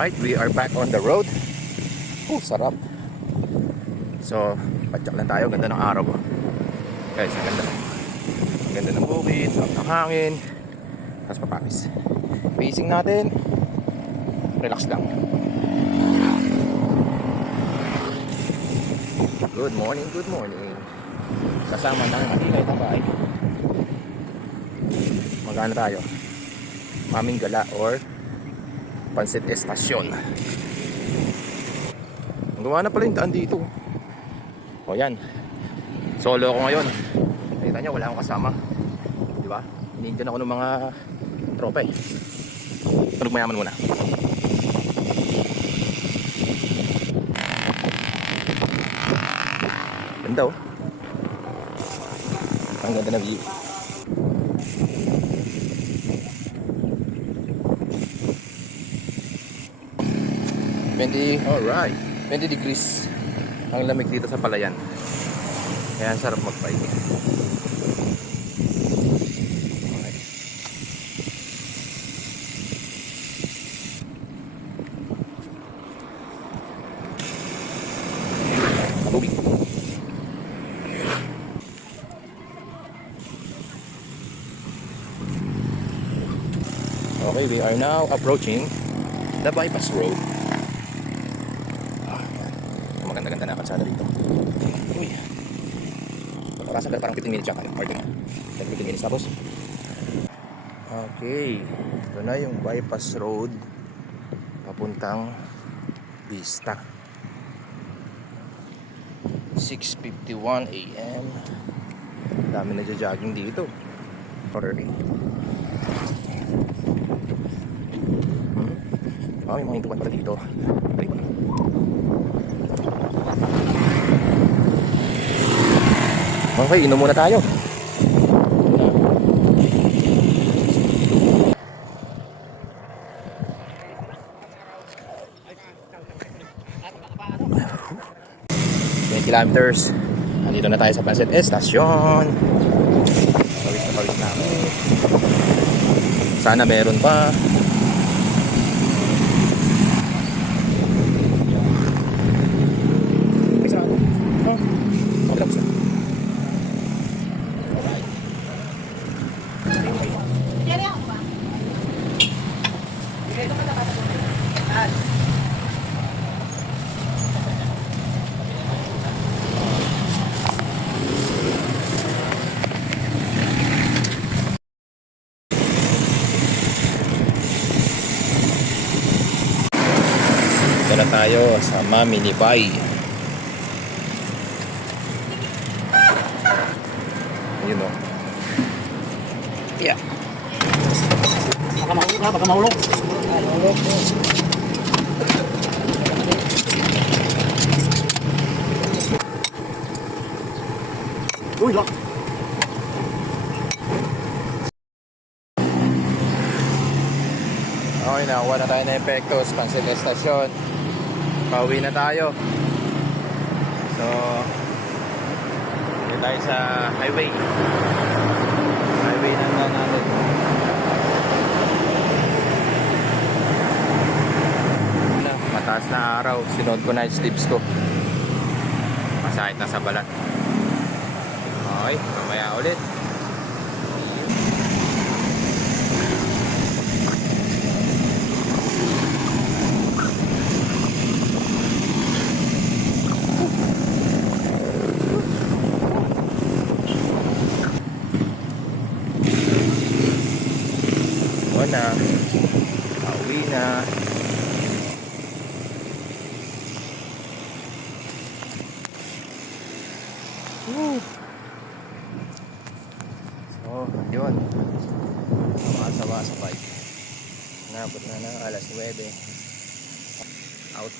Alright, we are back on the road. Sarap. So, padyak lang tayo. Ganda ng araw. Guys, ang ganda. Ang ganda ng bukid, sarap ng hangin. Tapos papapis. Pacing natin. Relax lang. Good morning, good morning. Kasama ng matilay na bike. Magana tayo? Maming Gala or Pansit Estasyon. Ang gawa na pala yung daan dito. O yan. Solo ako ngayon. Nakita nyo, wala akong kasama. Diba? Iniindihan ako ng mga tropa eh. Tunog mayaman muna. Ganda oh. Ang ganda na view. Alright, 20 degrees ang lamig dito sa Palayan. Kaya sarap mag-bike. Okay. Matubig. Okay, we are now approaching the bypass road. Maganda-ganda na kalsada dito. Uy. Pagkarasan pero parang 15 minutes siya kayo. Or 15 minutes tapos. Okay. Ito na yung bypass road papuntang Vista. 6:51 AM. Dami na jogging dito. Already. May mga hintuan pala dito. Okay, inom muna tayo. Kilometers. Nandito na tayo sa Pansit Estasyon. Pawis na pawis namin. Sana meron pa. Dala tayo sa Mami ni Pai. Yun o. Yeah. Baka mahulog ha, baka mahulog. Mahulog. Uy, lock. Okay, nakuha na tayo na epekto sa Pansit Estasyon. Pauwi na tayo. So, dito tayo sa highway. Highway na natin. Mataas na araw. Sinuot ko na yung sleeves ko. Masakit na sa balat. Okay, mamaya ulit. Na pauwi na. So yun, sama-sama sa bike. Nabot na ng alas 9 out.